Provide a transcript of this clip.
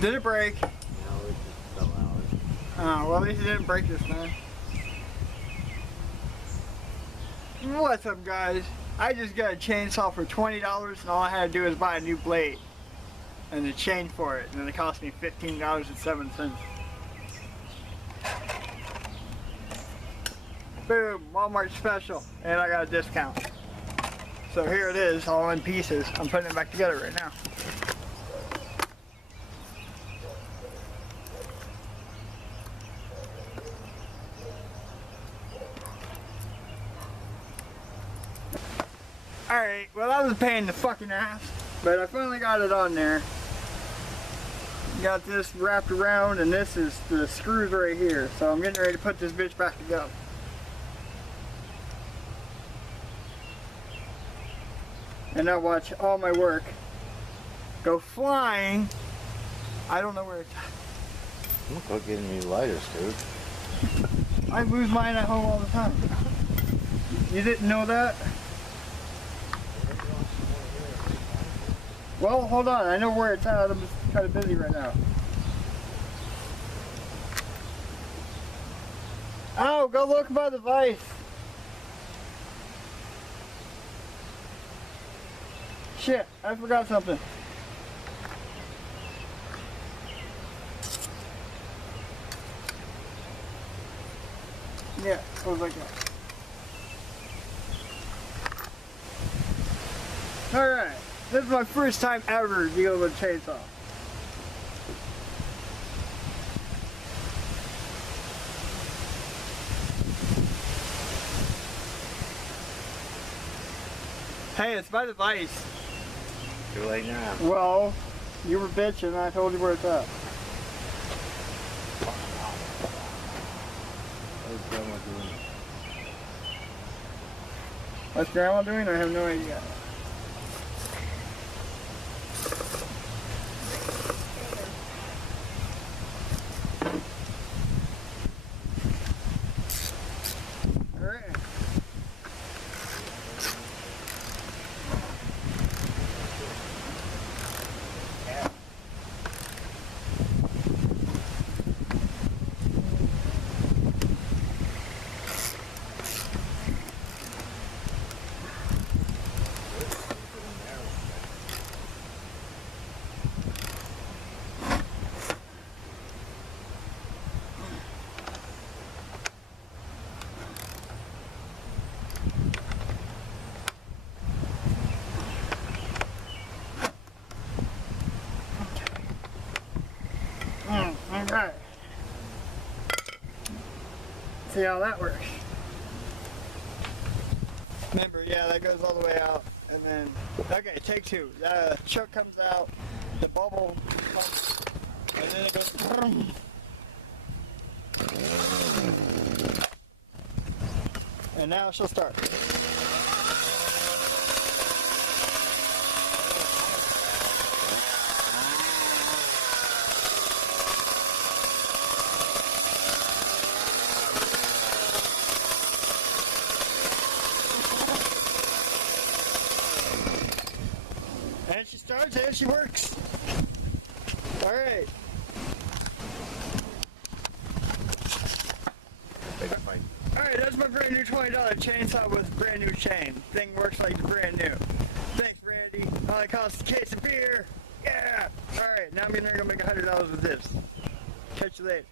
Did it break? No, it just fell out. Oh, well, at least it didn't break this time. What's up, guys? I just got a chainsaw for $20 and all I had to do was buy a new blade and the chain for it, and then it cost me $15.07. Boom, Walmart special, and I got a discount. So here it is, all in pieces. I'm putting it back together right now. Alright, well that was a pain in the fucking ass, but I finally got it on there. Got this wrapped around, and this is the screws right here, so I'm getting ready to put this bitch back together. And now watch all my work go flying. I don't know where it's at. I'm gonna go get new lighters, dude. I lose mine at home all the time. You didn't know that? Well, hold on. I know where it's at. I'm just kind of busy right now. Oh, go look by the vise. Shit, I forgot something. Yeah, it goes like that. Alright, this is my first time ever dealing with a chainsaw. Hey, it's by the vise. Too late now. Well, you were bitching, I told you where it's at. What's Grandma doing? What's Grandma doing? I have no idea. Alright. Alright. See how that works. Remember, yeah, that goes all the way out. And then, okay, take two. The chuck comes out, the bubble comes, and then it goes. And now she'll start. And she starts and she works. Alright. Alright, that's my brand new $20 chainsaw with brand new chain. Thing works like it's brand new. Thanks, Randy. All it costs is a case of beer. Yeah! Alright, now I'm gonna go make $100 with this. Catch you later.